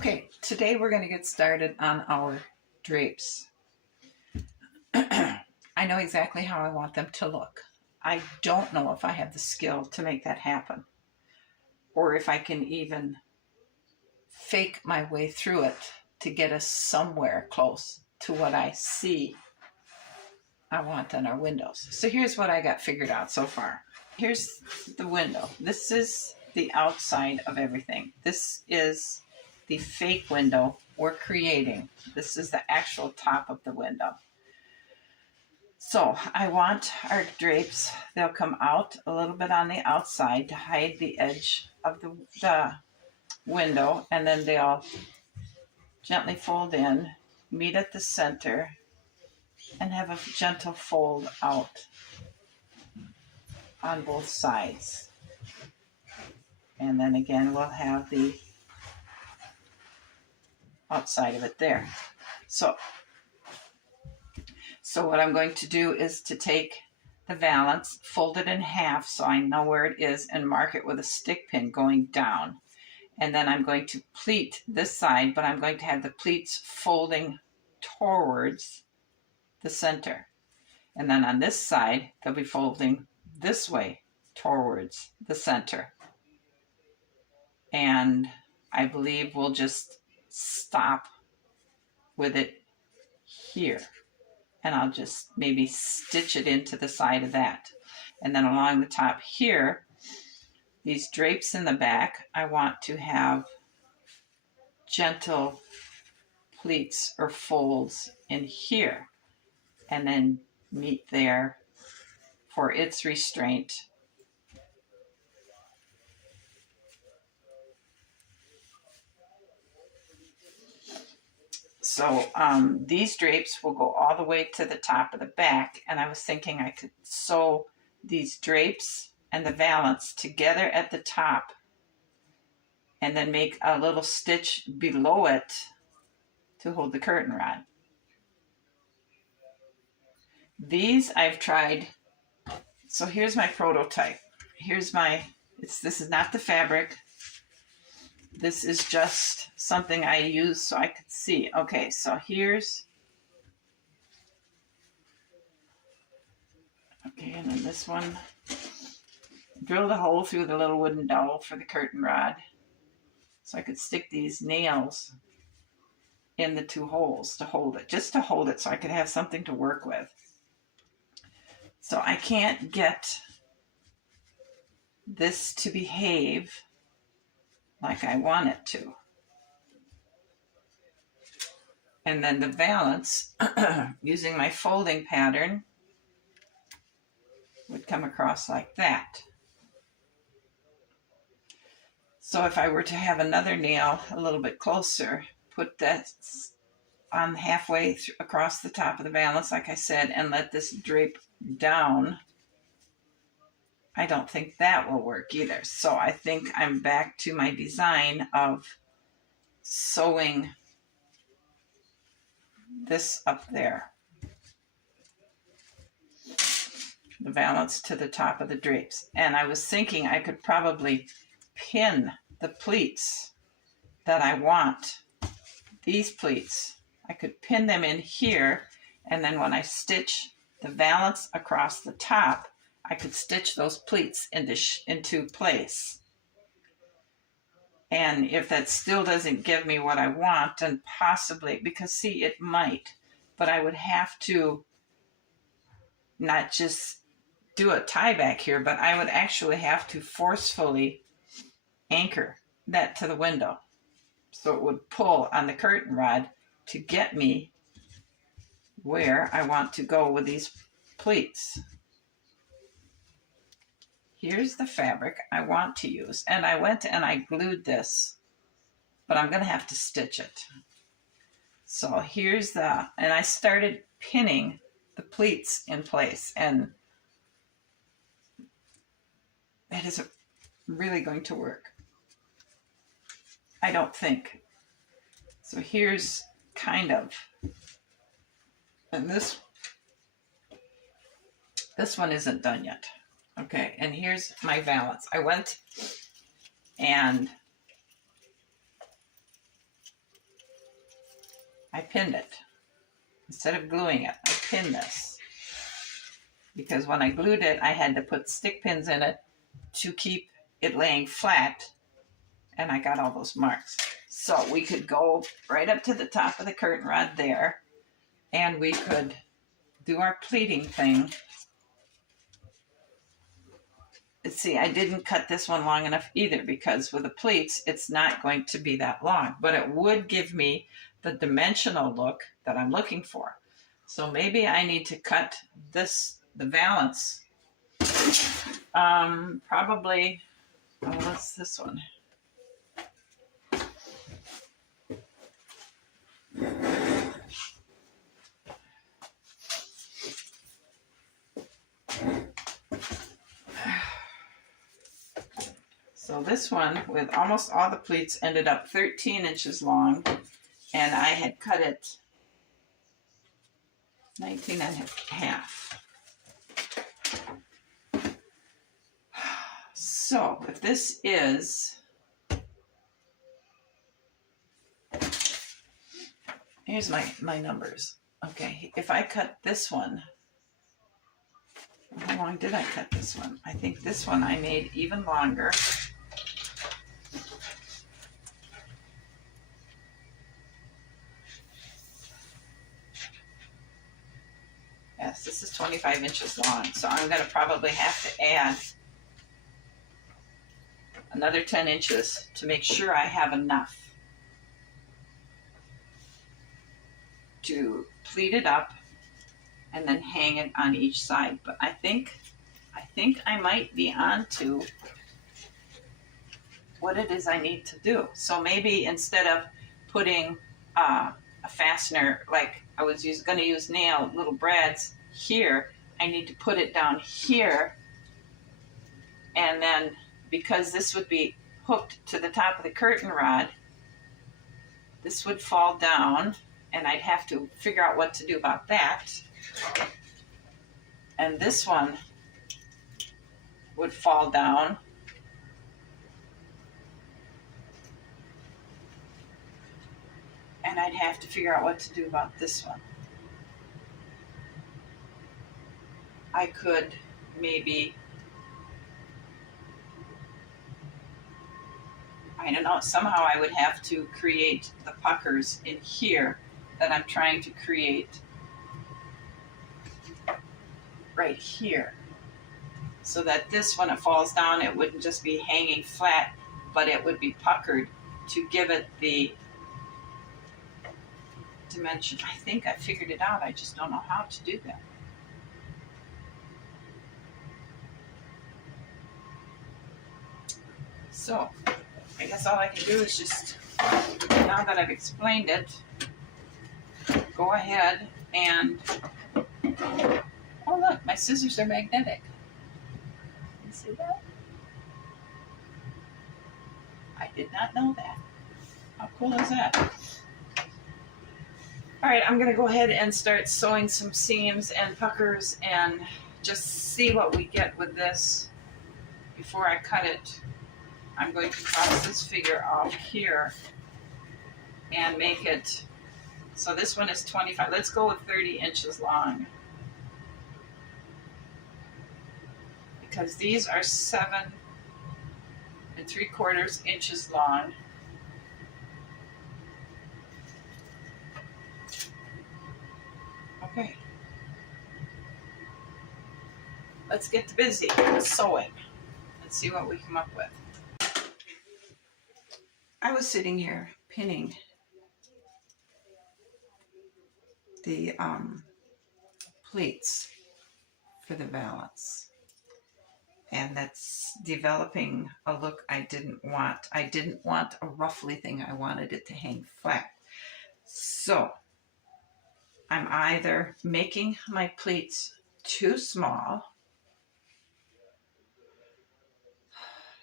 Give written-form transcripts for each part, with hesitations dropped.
Okay, today we're going to get started on our drapes. I know exactly how I want them to look. I don't know if I have the skill to make that happen, or if I can even fake my way through it to get us somewhere close to what I see I want on our windows. So here's what I got figured out so far. Here's the window. This is the outside of everything. This is the fake window we're creating. This is the actual top of the window. So I want our drapes, they'll come out a little bit on the outside to hide the edge of the window, and then they'll gently fold in, meet at the center, and have a gentle fold out on both sides. And then again, we'll have the outside of it there. So what I'm going to do is to take the valance, fold it in half so I know where it is, and mark it with a stick pin going down. And then I'm going to pleat this side, but I'm going to have the pleats folding towards the center. And then on this side, they'll be folding this way towards the center. And I believe we'll just stop with it here. And I'll just maybe stitch it into the side of that. And then along the top here, these drapes in the back, I want to have gentle pleats or folds in here, and then meet there for its restraint. So these drapes will go all the way to the top of the back, and I was thinking I could sew these drapes and the valance together at the top and then make a little stitch below it to hold the curtain rod. These I've tried. So here's my prototype. Here's my, this is not the fabric. This is just something I use so I could see. Okay, so here's, okay, and then this one, drilled a hole through the little wooden dowel for the curtain rod so I could stick these nails in the two holes to hold it, just to hold it so I could have something to work with. So I can't get this to behave like I want it to. And then the valance, using my folding pattern, would come across like that. So if I were to have another nail a little bit closer, put that on halfway across the top of the valance, like I said, and let this drape down, I don't think that will work either. So I think I'm back to my design of sewing this up there, the valance to the top of the drapes. And I was thinking I could probably pin the pleats that I want, these pleats, I could pin them in here, and then when I stitch the valance across the top, I could stitch those pleats into place. And if that still doesn't give me what I want, then possibly, because see, it might, but I would have to not just do a tie back here, but I would actually have to forcefully anchor that to the window. So it would pull on the curtain rod to get me where I want to go with these pleats. Here's the fabric I want to use. And I went and I glued this, but I'm going to have to stitch it. So here's and I started pinning the pleats in place, and that isn't really going to work, I don't think. So here's kind of, and this one isn't done yet. Okay, and here's my valance. I went and I pinned it. Instead of gluing it, I pinned this. Because when I glued it, I had to put stick pins in it to keep it laying flat, and I got all those marks. So we could go right up to the top of the curtain rod there, and we could do our pleating thing. See, I didn't cut this one long enough either, because with the pleats, it's not going to be that long, but it would give me the dimensional look that I'm looking for. So maybe I need to cut this, the valance, probably, oh, what's this one? So this one, with almost all the pleats, ended up 13 inches long, and I had cut it 19 and a half. So if this is, here's my numbers. Okay, if I cut this one, how long did I cut this one? I think this one I made even longer. Yes, this is 25 inches long, so I'm going to probably have to add another 10 inches to make sure I have enough to pleat it up and then hang it on each side. But I think I might be onto what it is I need to do. So maybe instead of putting a fastener, like I was going to use nail little brads here, I need to put it down here, and then because this would be hooked to the top of the curtain rod, this would fall down, and I'd have to figure out what to do about that. And this one would fall down. And I'd have to figure out what to do about this one. I could maybe, I don't know, somehow I would have to create the puckers in here that I'm trying to create right here. So that this, when it falls down, it wouldn't just be hanging flat, but it would be puckered to give it the dimension. I think I figured it out. I just don't know how to do that. So I guess all I can do is just, now that I've explained it, go ahead and, oh look, my scissors are magnetic. You see that? I did not know that. How cool is that? All right, I'm gonna go ahead and start sewing some seams and puckers and just see what we get with this before I cut it. I'm going to cross this figure off here and make it, so this one is 25. Let's go with 30 inches long, because these are 7 3/4 inches long. Okay, let's get busy sewing and see what we come up with. I was sitting here pinning the pleats for the valance, and that's developing a look I didn't want. I didn't want a ruffly thing. I wanted it to hang flat. So I'm either making my pleats too small,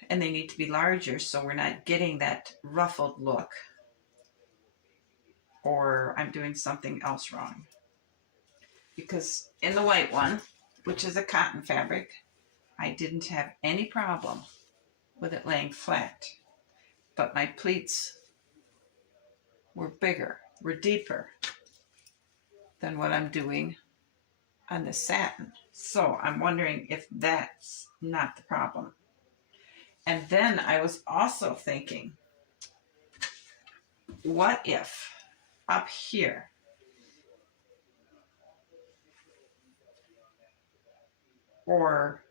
and they need to be larger so we're not getting that ruffled look, or I'm doing something else wrong. Because in the white one, which is a cotton fabric, I didn't have any problem with it laying flat, but my pleats were bigger, were deeper, than what I'm doing on the satin. So I'm wondering if that's not the problem. And then I was also thinking, what if up here or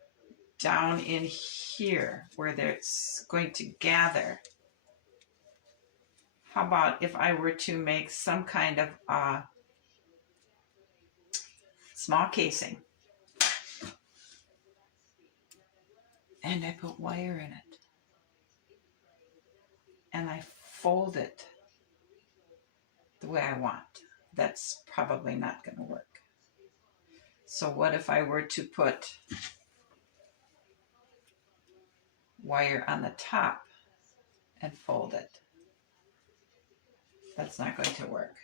down in here where it's going to gather, how about if I were to make some kind of small casing and I put wire in it and I fold it the way I want? That's probably not going to work. So what if I were to put wire on the top and fold it? That's not going to work.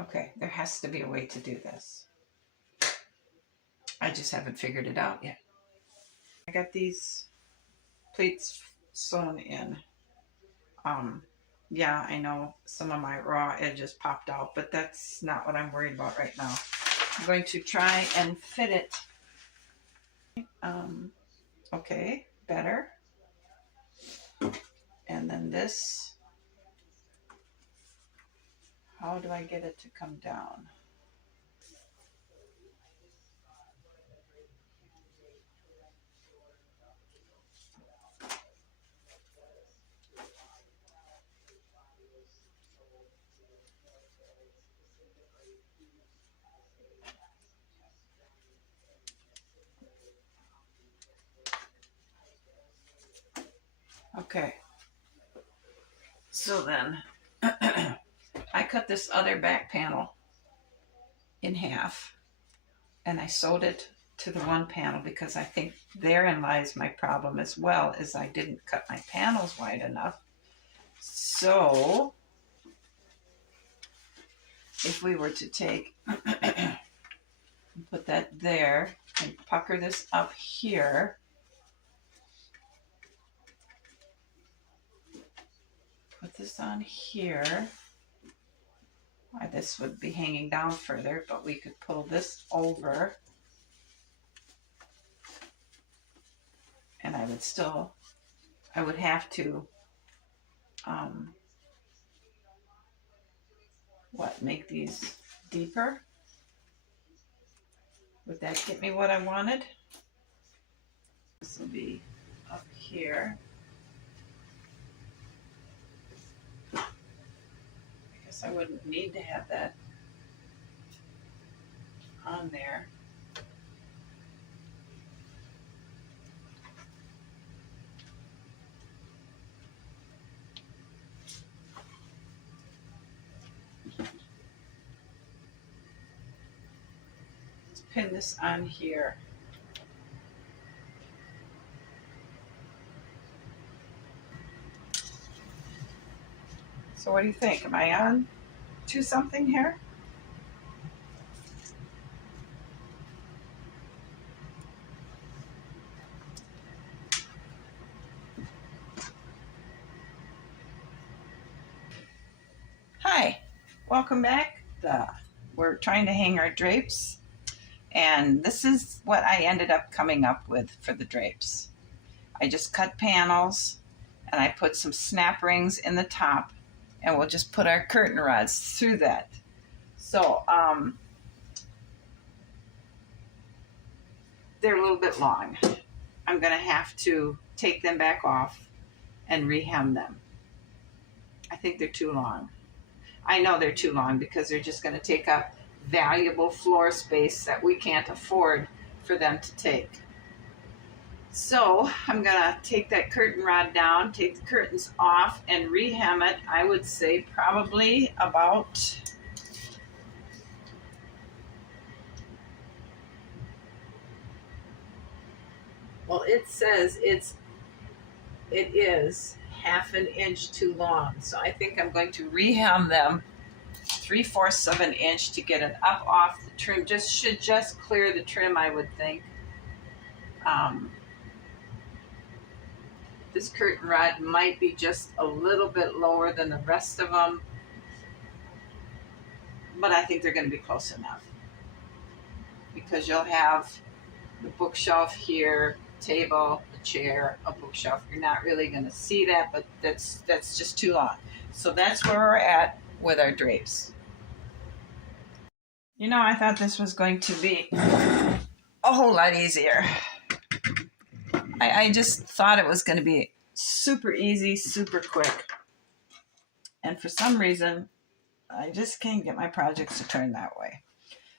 Okay, there has to be a way to do this. I just haven't figured it out yet. I got these pleats sewn in. Yeah, I know some of my raw edges popped out, but that's not what I'm worried about right now. I'm going to try and fit it. Okay, better. And then this, how do I get it to come down? Okay, so then I cut this other back panel in half and I sewed it to the one panel because I think therein lies my problem as well, is I didn't cut my panels wide enough. So if we were to take and put that there and pucker this up here, put this on here. This would be hanging down further, but we could pull this over and I would have to make these deeper. Would that get me what I wanted? This will be up here. I guess I wouldn't need to have that on there. Let's pin this on here. So what do you think? Am I on to something here? Hi, welcome back. We're trying to hang our drapes, and this is what I ended up coming up with for the drapes. I just cut panels and I put some snap rings in the top, and we'll just put our curtain rods through that. So they're a little bit long. I'm going to have to take them back off and rehem them. I think they're too long. I know they're too long because they're just going to take up valuable floor space that we can't afford for them to take. So I'm going to take that curtain rod down, take the curtains off, and rehem it. I would say probably about it says it is 1/2 inch too long. So I think I'm going to rehem them 3/4 of an inch to get it up off the trim. Should just clear the trim, I would think. The This curtain rod might be just a little bit lower than the rest of them, but I think they're going to be close enough, because you'll have the bookshelf here, table, a chair, a bookshelf. You're not really going to see that, but that's just too long. So that's where we're at with our drapes. You know, I thought this was going to be a whole lot easier. I just thought it was going to be super easy, super quick. And for some reason, I just can't get my projects to turn that way.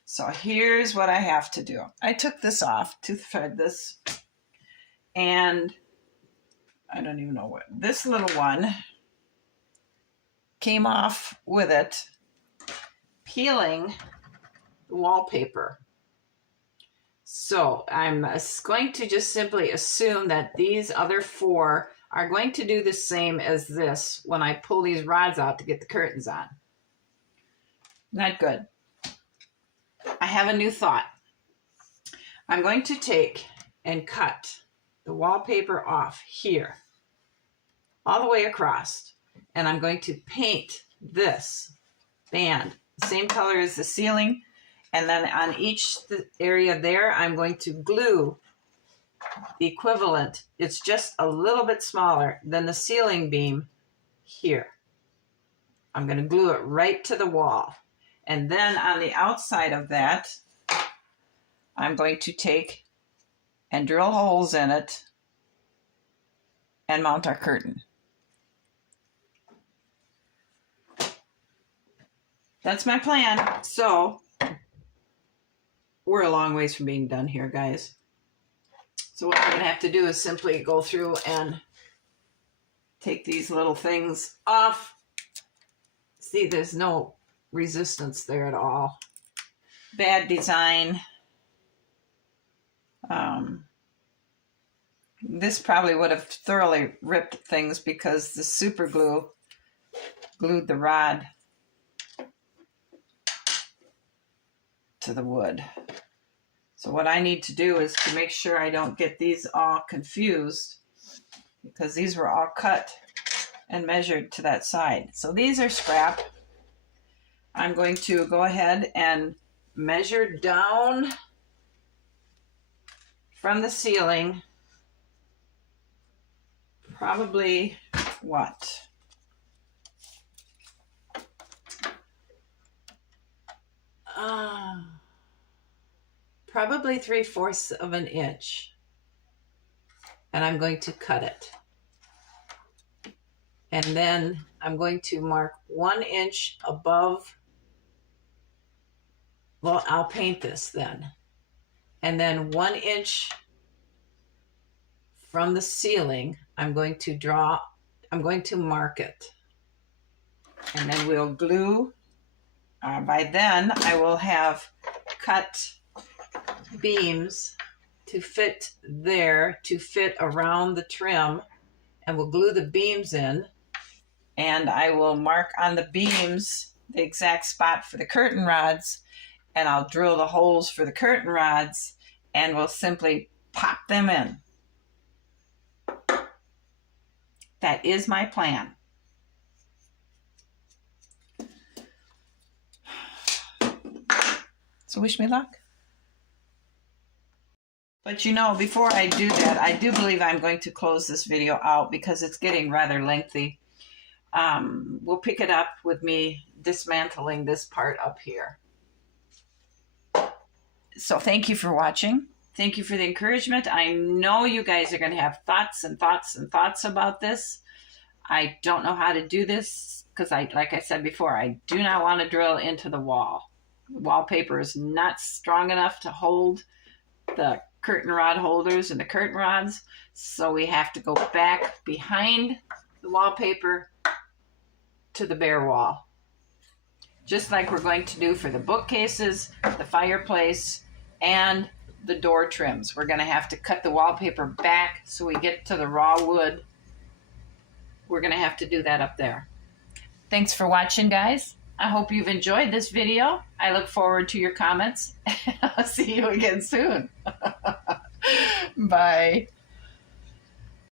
So here's what I have to do. I took this off to thread this, and I don't even know what, this little one came off with it, peeling the wallpaper. So I'm going to just simply assume that these other four are going to do the same as this when I pull these rods out to get the curtains on. Not good. I have a new thought. I'm going to take and cut the wallpaper off here, all the way across, and I'm going to paint this band the same color as the ceiling. And then on each area there, I'm going to glue the equivalent. It's just a little bit smaller than the ceiling beam here. I'm going to glue it right to the wall. And then on the outside of that, I'm going to take and drill holes in it and mount our curtain. That's my plan. So we're a long ways from being done here, guys. So what I'm going to have to do is simply go through and take these little things off. See, there's no resistance there at all. Bad design. This probably would have thoroughly ripped things because the super glue glued the rod to the wood. So what I need to do is to make sure I don't get these all confused, because these were all cut and measured to that side. So these are scrap. I'm going to go ahead and measure down from the ceiling, probably what? Probably 3/4 of an inch. And I'm going to cut it. And then I'm going to mark 1 inch above. Well, I'll paint this then. And then 1 inch from the ceiling, I'm going to mark it. And then we'll glue. By then, I will have cut beams to fit there, to fit around the trim, and we'll glue the beams in. And I will mark on the beams the exact spot for the curtain rods, and I'll drill the holes for the curtain rods, and we'll simply pop them in. That is my plan. So wish me luck. But you know, before I do that, I do believe I'm going to close this video out because it's getting rather lengthy. We'll pick it up with me dismantling this part up here. So thank you for watching. Thank you for the encouragement. I know you guys are going to have thoughts and thoughts and thoughts about this. I don't know how to do this because, like I said before, I do not want to drill into the wall. The wallpaper is not strong enough to hold the curtain rod holders and the curtain rods, so we have to go back behind the wallpaper to the bare wall, just like we're going to do for the bookcases, the fireplace, and the door trims. We're going to have to cut the wallpaper back so we get to the raw wood. We're going to have to do that up there. Thanks for watching, guys. I hope you've enjoyed this video. I look forward to your comments. I'll see you again soon. Bye.